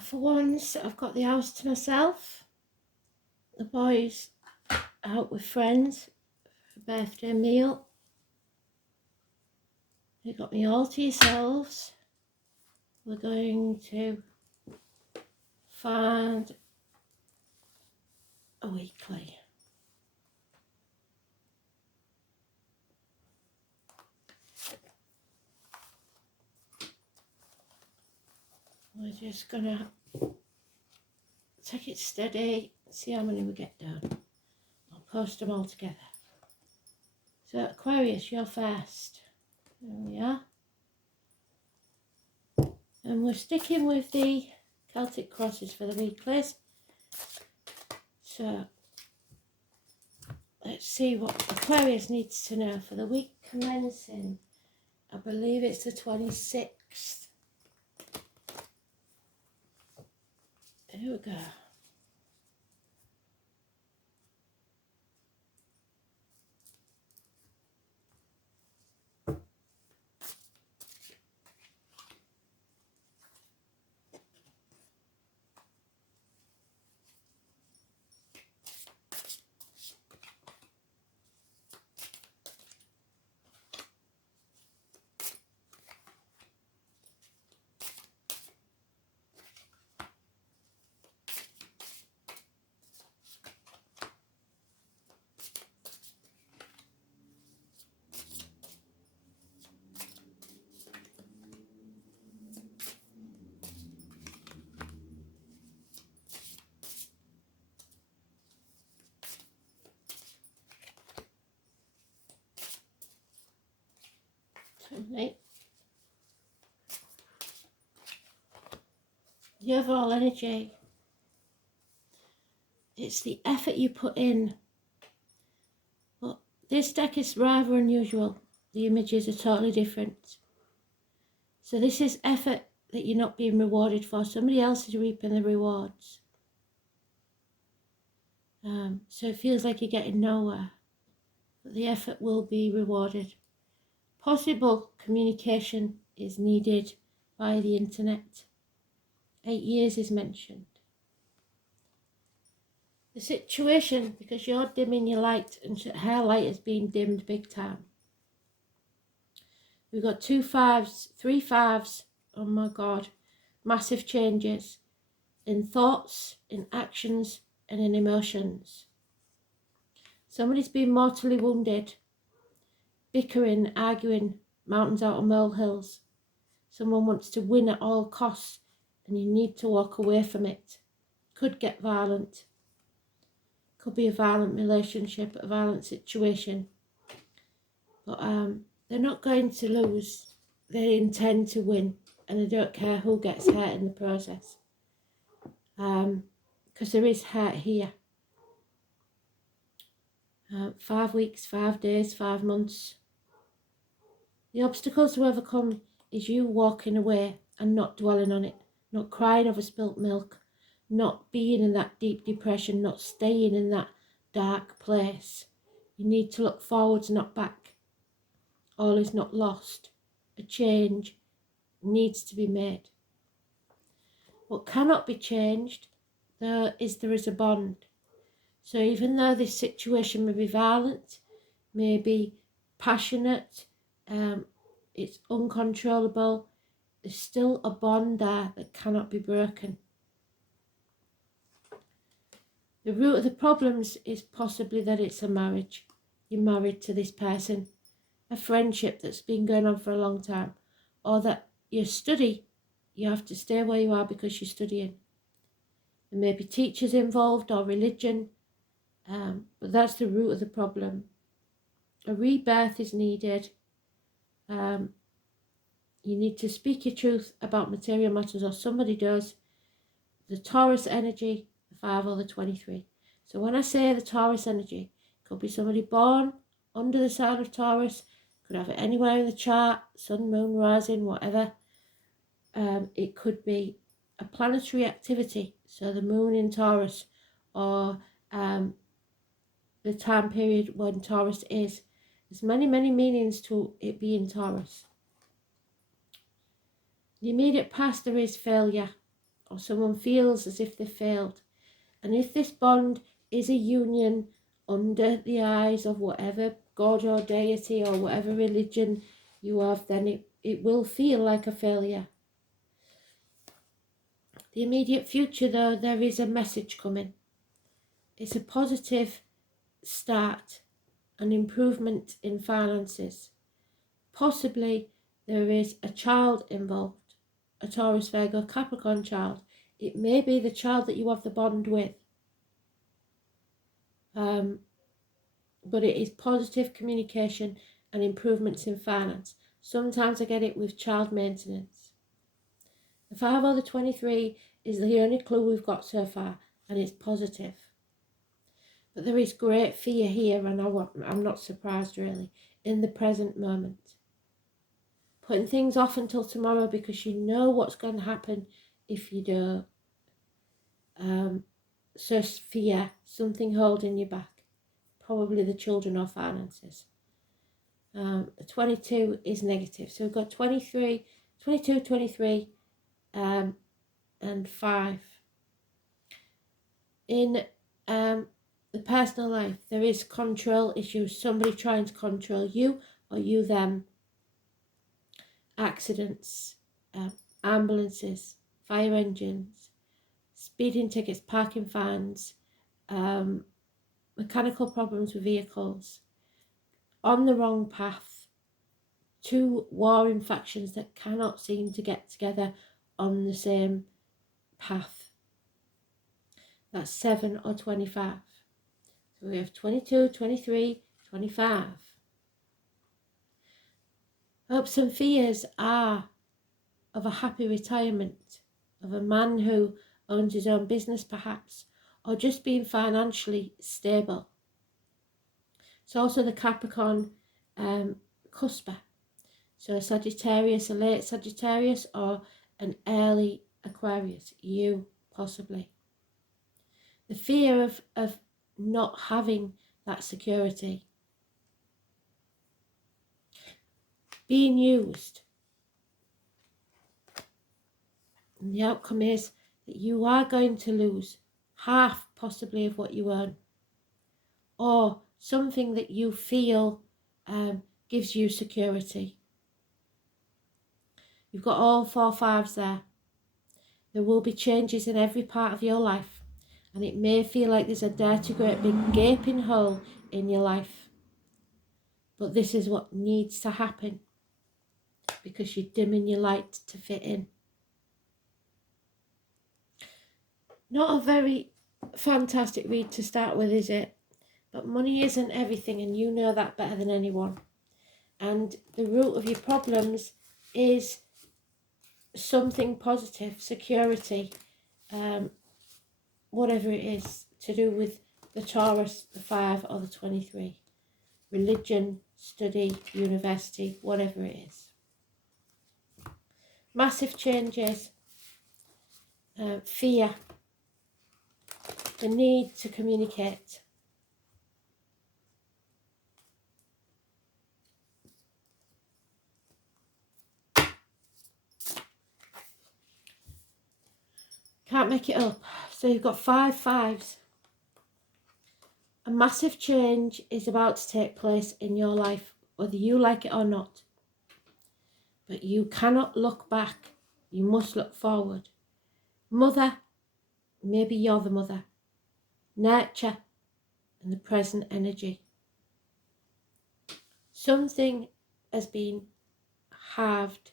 For once, I've got the house to myself. The boys out with friends for a birthday meal. You got me all to yourselves. We're going to find a weekly. We're just gonna take it steady, see how many we get done. I'll post them all together. So Aquarius, you're first. There we are. And we're sticking with the Celtic crosses for the weeklies. So let's see what Aquarius needs to know for the week commencing. I believe it's the 26th. Here we go. Right. The overall energy, it's the effort you put in. But this deck is rather unusual. The images are totally different. So this is effort that you're not being rewarded for. Somebody else is reaping the rewards. So it feels like you're getting nowhere. But the effort will be rewarded. Possible communication is needed via the internet. 8 years is mentioned. The situation, because you're dimming your light and her light has been dimmed big time. We've got 2 5s, 3 5s. Oh my God. Massive changes in thoughts, in actions, and in emotions. Somebody's been mortally wounded, bickering, arguing, mountains out of molehills. Someone wants to win at all costs and you need to walk away from it. Could get violent. Could be a violent relationship, a violent situation. But they're not going to lose. They intend to win and they don't care who gets hurt in the process. Because there is hurt here. 5 weeks, 5 days, 5 months. The obstacles to overcome is you walking away and not dwelling on it, not crying over spilt milk, not being in that deep depression, not staying in that dark place. You need to look forwards, not back. All is not lost. A change needs to be made. What cannot be changed, though, is there is a bond. So even though this situation may be violent, may be passionate, it's uncontrollable, there's still a bond there that cannot be broken. The root of the problems is possibly that it's a marriage. You're married to this person, a friendship that's been going on for a long time, or that you study, you have to stay where you are because you're studying. There may be teachers involved or religion, but that's the root of the problem. A rebirth is needed. You need to speak your truth about material matters, or somebody does. The Taurus energy, the 5 or the 23. So when I say the Taurus energy, it could be somebody born under the sign of Taurus, could have it anywhere in the chart, sun, moon, rising, whatever. It could be a planetary activity, so the moon in Taurus, or the time period when Taurus is. There's many, many meanings to it being Taurus. The immediate past, there is failure or someone feels as if they failed. And if this bond is a union under the eyes of whatever God or deity or whatever religion you have, then it will feel like a failure. The immediate future, though, there is a message coming. It's a positive start, an improvement in finances. Possibly there is a child involved, a Taurus, Virgo, Capricorn child. It may be the child that you have the bond with. But it is positive communication and improvements in finance. Sometimes I get it with child maintenance. The 5 or the 23 is the only clue we've got so far, and it's positive. But there is great fear here, and I'm not surprised really, in the present moment. Putting things off until tomorrow because you know what's going to happen if you don't. So fear, something holding you back. Probably the children or finances. 22 is negative. So we've got 23, 22, 23, and 5. In the personal life, there is control issues. Somebody trying to control you or you them. Accidents, ambulances, fire engines, speeding tickets, parking fines, mechanical problems with vehicles, on the wrong path, 2 warring factions that cannot seem to get together on the same path. That's 7 or 25. So we have 22, 23, 25. Hopes and fears are of a happy retirement, of a man who owns his own business perhaps, or just being financially stable. It's also the Capricorn cusper. So a Sagittarius, a late Sagittarius, or an early Aquarius, you possibly. The fear of not having that security. Being used. And the outcome is that you are going to lose half possibly of what you earn. Or something that you feel gives you security. You've got all 4 5s there. There will be changes in every part of your life. And it may feel like there's a dirty, great big gaping hole in your life. But this is what needs to happen. Because you're dimming your light to fit in. Not a very fantastic read to start with, is it? But money isn't everything, and you know that better than anyone. And the root of your problems is something positive, security, whatever it is, to do with the Taurus, the 5 or the 23. Religion, study, university, whatever it is. Massive changes, fear, the need to communicate. Can't make it up. So you've got 5 5s. A massive change is about to take place in your life, whether you like it or not. But you cannot look back. You must look forward. Mother, maybe you're the mother. Nurture and the present energy. Something has been halved.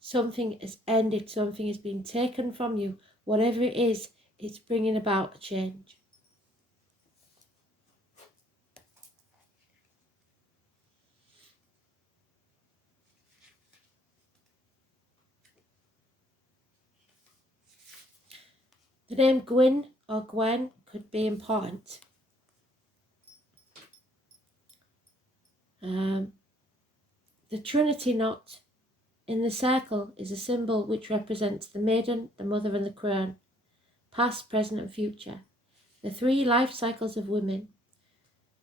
Something has ended. Something has been taken from you. Whatever it is, it's bringing about a change. The name Gwyn or Gwen could be important. The Trinity knot in the circle is a symbol which represents the maiden, the mother and the crone, past, present and future. The 3 life cycles of women.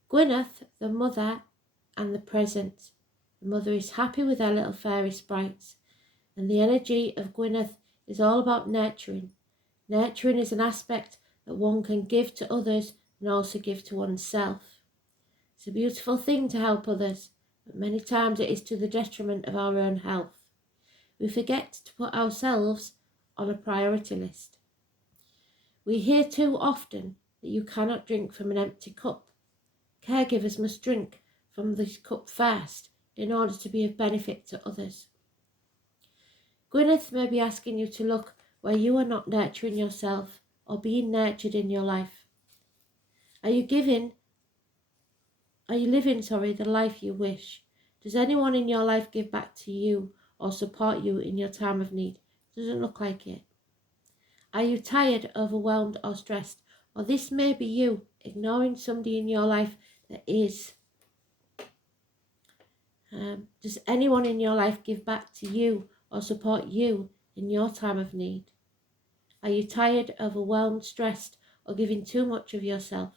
Gwyneth, the mother and the present. The mother is happy with her little fairy sprites, and the energy of Gwyneth is all about nurturing, Nurturing is an aspect that one can give to others and also give to oneself. It's a beautiful thing to help others, but many times it is to the detriment of our own health. We forget to put ourselves on a priority list. We hear too often that you cannot drink from an empty cup. Caregivers must drink from this cup first in order to be of benefit to others. Gwyneth may be asking you to look where you are not nurturing yourself or being nurtured in your life. Are you living the life you wish? Does anyone in your life give back to you or support you in your time of need? Doesn't look like it. Are you tired, overwhelmed, or stressed? Or this may be you ignoring somebody in your life that is. Does anyone in your life give back to you or support you in your time of need? Are you tired, overwhelmed, stressed, or giving too much of yourself?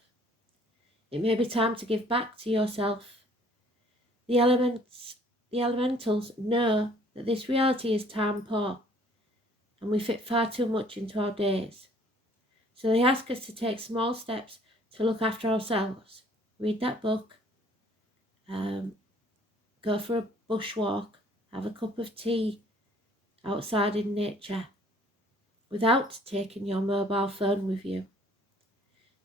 It may be time to give back to yourself. The elementals know that this reality is time poor, and we fit far too much into our days. So they ask us to take small steps to look after ourselves. Read that book, go for a bushwalk, have a cup of tea outside in nature, without taking your mobile phone with you.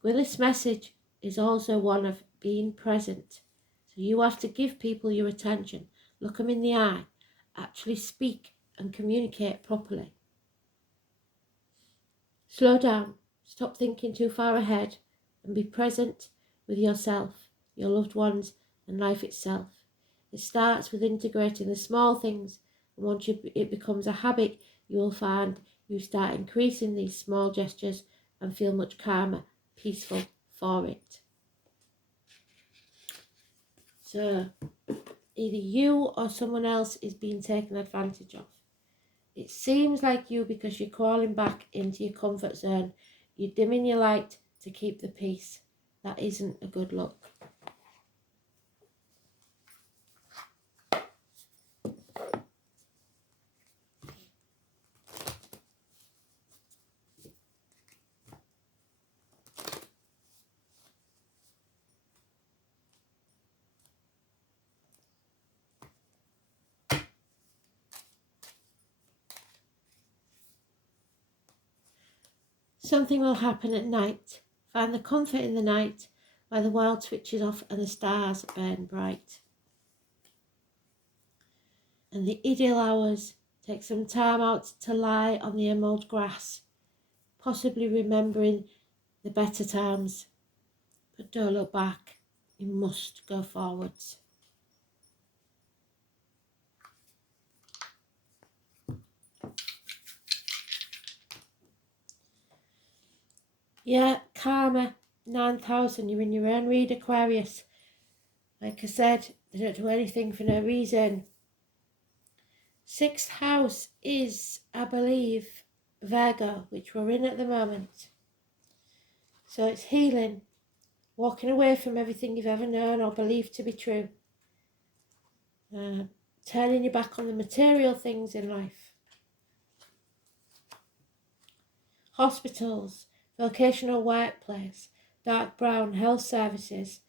Gwyneth's message is also one of being present. So you have to give people your attention, look them in the eye, actually speak and communicate properly. Slow down, stop thinking too far ahead, and be present with yourself, your loved ones, and life itself. It starts with integrating the small things, and once it becomes a habit, you will find you start increasing these small gestures and feel much calmer, peaceful for it. So, either you or someone else is being taken advantage of. It seems like you because you're crawling back into your comfort zone. You're dimming your light to keep the peace. That isn't a good look. Something will happen at night. Find the comfort in the night where the world switches off and the stars burn bright. And the ideal hours, take some time out to lie on the emerald grass, possibly remembering the better times. But don't look back, you must go forwards. Yeah, Karma, 9,000, you're in your own read, Aquarius. Like I said, they don't do anything for no reason. 6th house is, I believe, Virgo, which we're in at the moment. So it's healing, walking away from everything you've ever known or believed to be true. Turning your back on the material things in life. Hospitals, vocational workplace, dark brown, health services,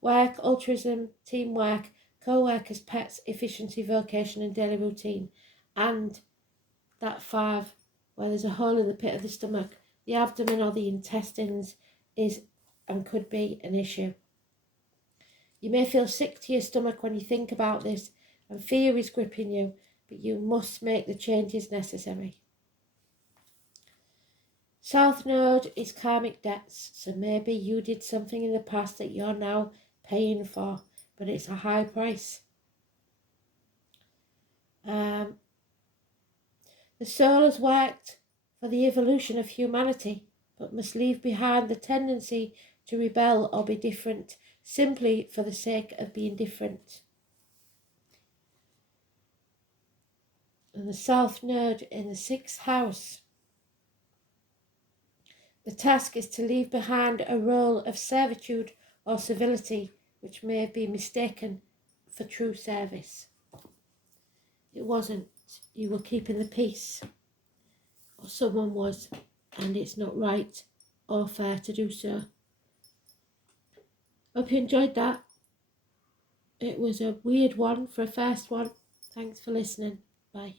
work, altruism, teamwork, co-workers, pets, efficiency, vocation and daily routine. And that 5, where there's a hole in the pit of the stomach, the abdomen or the intestines is and could be an issue. You may feel sick to your stomach when you think about this, and fear is gripping you, but you must make the changes necessary. South Node is karmic debts, so maybe you did something in the past that you're now paying for, but it's a high price. The soul has worked for the evolution of humanity, but must leave behind the tendency to rebel or be different, simply for the sake of being different. And the South Node in the 6th house. The task is to leave behind a role of servitude or civility, which may be mistaken for true service. It wasn't. You were keeping the peace, or someone was, and it's not right or fair to do so. Hope you enjoyed that. It was a weird one for a first one. Thanks for listening. Bye.